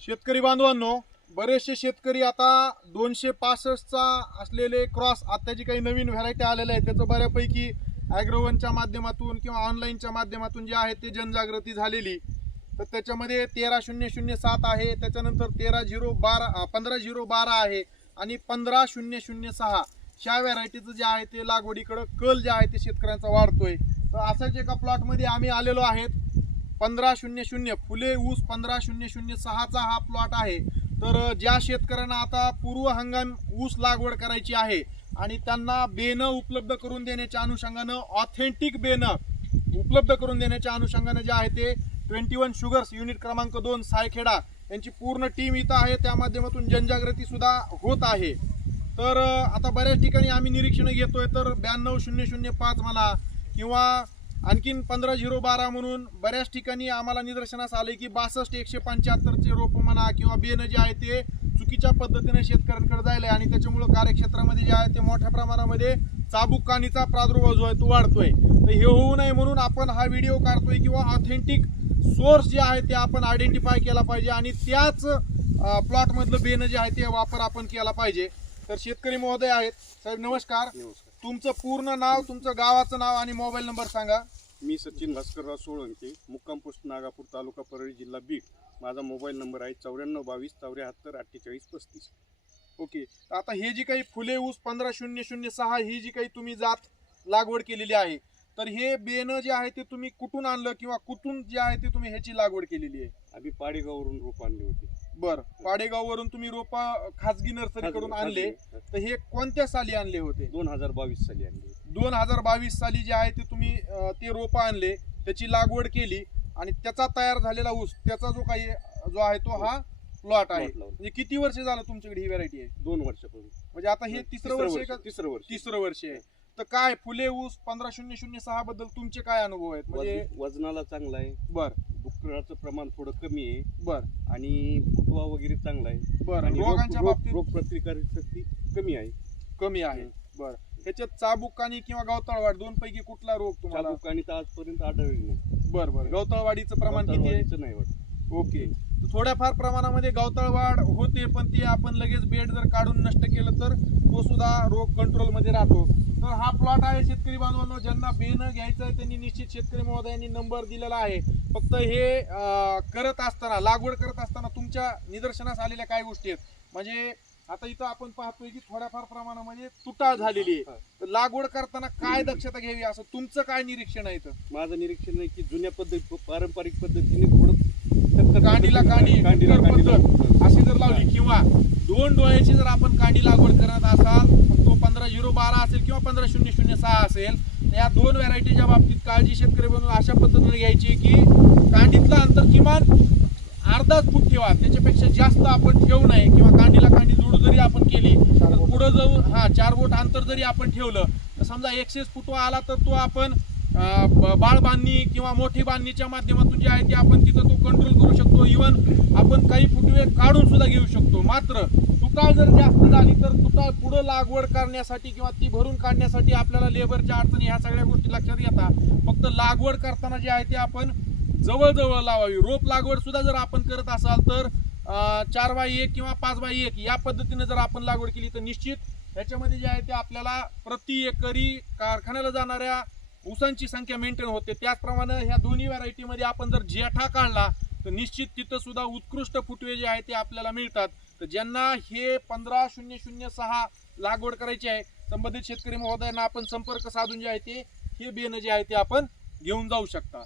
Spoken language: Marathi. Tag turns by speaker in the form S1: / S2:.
S1: शेतकरी बांधवांनो बरेचसे शेतकरी आता दोनशे पासष्टचा असलेले क्रॉस आता जी काही नवीन व्हरायटी आलेल्या आहेत. त्याचं बऱ्यापैकी ॲग्रोवनच्या माध्यमातून किंवा ऑनलाईनच्या माध्यमातून जे आहे ते जनजागृती झालेली. तर त्याच्यामध्ये तेरा शून्य शून्य सात आहे. त्याच्यानंतर तेरा झिरो बारा पंधरा झिरो बारा आहे आणि पंधरा शून्य शून्य सहा. ह्या व्हरायटीचं जे आहे ते लागवडीकडं कल जे आहे ते शेतकऱ्यांचा वाढतोय. तर असाच एका प्लॉटमध्ये आम्ही आलेलो आहेत. पंधरा शून्य शून्य फुले ऊस पंधरा शून्य शून्य सहाचा हा प्लॉट आहे. तर ज्या शेतकऱ्यांना आता पूर्व हंगाम ऊस लागवड करायची आहे आणि त्यांना बेनं उपलब्ध करून देण्याच्या अनुषंगानं ऑथेंटिक बेनं उपलब्ध करून देण्याच्या अनुषंगानं जे आहे ते ट्वेंटी वन शुगर्स युनिट क्रमांक दोन सायखेडा यांची पूर्ण टीम इथं आहे. त्या माध्यमातून जनजागृती सुद्धा होत आहे. तर आता बऱ्याच ठिकाणी आम्ही निरीक्षणं घेतोय. तर ब्याण्णव शून्य शून्य पाच म्हणा किंवा आणखीन पंधरा झिरो बारा म्हणून बऱ्याच ठिकाणी आम्हाला निदर्शनास आले की बासष्ट एकशे पंच्याहत्तरचे रोप म्हणा किंवा बियाणं जे आहे ते चुकीच्या पद्धतीने शेतकऱ्यांकडे जायला आणि त्याच्यामुळं कार्यक्षेत्रामध्ये जे आहे ते मोठ्या प्रमाणामध्ये चाबुकानीचा प्रादुर्भाव जो आहे तो वाढतोय. तर हे होऊ नये म्हणून आपण हा व्हिडिओ काढतोय किंवा ऑथेंटिक सोर्स जे आहे ते आपण आयडेंटिफाय केला पाहिजे आणि त्याच प्लॉटमधलं बेनं जे आहे ते वापर आपण केला पाहिजे. तर शेतकरी महोदय आहेत. साहेब नमस्कार.
S2: नमस्कार.
S1: तुमचं पूर्ण नाव तुमचं गावाचं नाव आणि मोबाईल नंबर सांगा.
S2: मी सचिन भास्करराव सोळंके मुक्काम पोस्ट नागापूर तालुका परळी जिल्हा बीड. माझा मोबाईल नंबर आहे चौऱ्याण्णव बावीस चौऱ्याहत्तर अठ्ठेचाळीस पस्तीस.
S1: ओके. आता हे जी काही फुले ऊस पंधरा शून्य शून्य सहा ही जी काही तुम्ही जात लागवड केलेली आहे तर हे बेनं जे आहे ते तुम्ही कुठून आणलं किंवा कुठून जे आहे ते तुम्ही ह्याची लागवड केलेली आहे?
S2: आम्ही पाडेगाववरून रोप आणली होती.
S1: बर. पाडेगाववरून तुम्ही रोपा खाजगी नर्सरीकडून आणले. तर हे कोणत्या साली आणले होते?
S2: दोन हजार बावीस साली आणली
S1: दोन हजार बावीस साली जे आहे ते तुम्ही अं, ते रोपं आणले त्याची लागवड केली आणि त्याचा तयार झालेला ऊस त्याचा जो काही जो आहे तो हा प्लॉट आहे.
S2: Plot लावला.
S1: म्हणजे किती वर्ष झालं तुमच्याकडे ही व्हरायटी आहे?
S2: दोन वर्षापूर्वी
S1: म्हणजे आता हे तिसरं वर्ष आहे का?
S2: तिसरं वर्ष.
S1: तिसरं वर्ष आहे. तर काय फुले ऊस पंधरा शून्य शून्य सहा बद्दल तुमचे काय अनुभव आहेत? म्हणजे
S2: वजन- वजनाला चांगला आहे.
S1: बर.
S2: डुक्कराचं प्रमाण थोडं कमी आहे.
S1: बर.
S2: आणि फुटवा वगैरे चांगला आहे.
S1: बर.
S2: आणि रोग-
S1: रोगांच्या
S2: रोग
S1: बाबतीत?
S2: रोग प्रतिकारक शक्ती कमी आहे.
S1: कमी आहे. बर. ह्याच्यात चाबुकानी किंवा गवताळवाड दोन पैकी कुठला रोग तुम्हाला?
S2: चाबूक आणि तर आजपर्यंत आढळली नाही.
S1: बर बर. गवताळवाडीचं प्रमाण किती आहे?
S2: गवताळवाढीचं नाही वाटत.
S1: ओके. तर थोड्याफार प्रमाणामध्ये गवताळवाढ होते पण ते आपण लगेच बेड जर काढून नष्ट केलं तर तो सुद्धा रोग कंट्रोलमध्ये राहतो. तर हा प्लॉट आहे शेतकरी बांधवांनो ज्यांना बेनं घ्यायचं आहे त्यांनी निश्चित शेतकरी महोदयांनी नंबर दिलेला आहे. फक्त हे करत असताना लागवड करत असताना तुमच्या निदर्शनास आलेल्या काय गोष्टी आहेत. म्हणजे आता इथं आपण पाहतोय की थोड्याफार प्रमाणामध्ये तुटाळ झालेली आहे. तर लागवड करताना काय दक्षता घ्यावी असं तुमचं काय निरीक्षण आहे इथं?
S2: माझं निरीक्षण आहे की जुन्या पद्धत पारंपरिक पद्धतीने थोडं
S1: कांडीला कांडी,
S2: कांडी.
S1: अशी जर लावली किंवा दोन डोळ्याची जर आपण कांडी लागवड करत असाल बारा असेल किंवा पंधरा शून्य शून्य सहा असेल या दोन व्हरायटीच्या बाबतीत काळजी शेतकरी बनवून अशा पद्धतीने घ्यायची की कांडीतलं अंतर किमान अर्धाच फूट ठेवा. त्याच्यापेक्षा जास्त आपण ठेवू नये किंवा कांडीला कांडी जोड जरी आपण केली तर पुढं जाऊन हा चार बोट अंतर जरी आपण ठेवलं तर समजा एकशेच फुटवा आला तर तो आपण बाळ बांधणी किंवा मोठी बांधणीच्या माध्यमातून जे आहे ते आपण तिथं तो कंट्रोल करू शकतो. इवन आपण काही फुटवे काढून सुद्धा घेऊ शकतो. मात्र दुष्काळ जर जास्त झाली तर दुष्काळ पुढं लागवड करण्यासाठी किंवा ती भरून काढण्यासाठी आपल्याला लेबरच्या अडचणी ह्या सगळ्या गोष्टी लक्षात येतात फक्त लागवड करताना जे आहे ते आपण जवळजवळ लावावी. रोप लागवड सुद्धा जर आपण करत असाल तर चार बाय एक किंवा पाच बाय एक या पद्धतीने जर आपण लागवड केली तर निश्चित ह्याच्यामध्ये जे आहे ते आपल्याला प्रति एकरी कारखान्याला जाणाऱ्या ऊसांची संख्या मेंटेन होते. त्याचप्रमाणे ह्या दोन्ही व्हरायटीमध्ये आपण जर जेठा काढला तर निश्चित तिथं सुद्धा उत्कृष्ट फुटवे जे आहे ते आपल्याला मिळतात. तर ज्यांना हे पंधरा शून्य शून्य सहा लागवड करायची आहे संबंधित शेतकरी महोदयांना आपण संपर्क साधून जे आहे ते हे बियाणं जे आहे ते आपण घेऊन जाऊ शकता.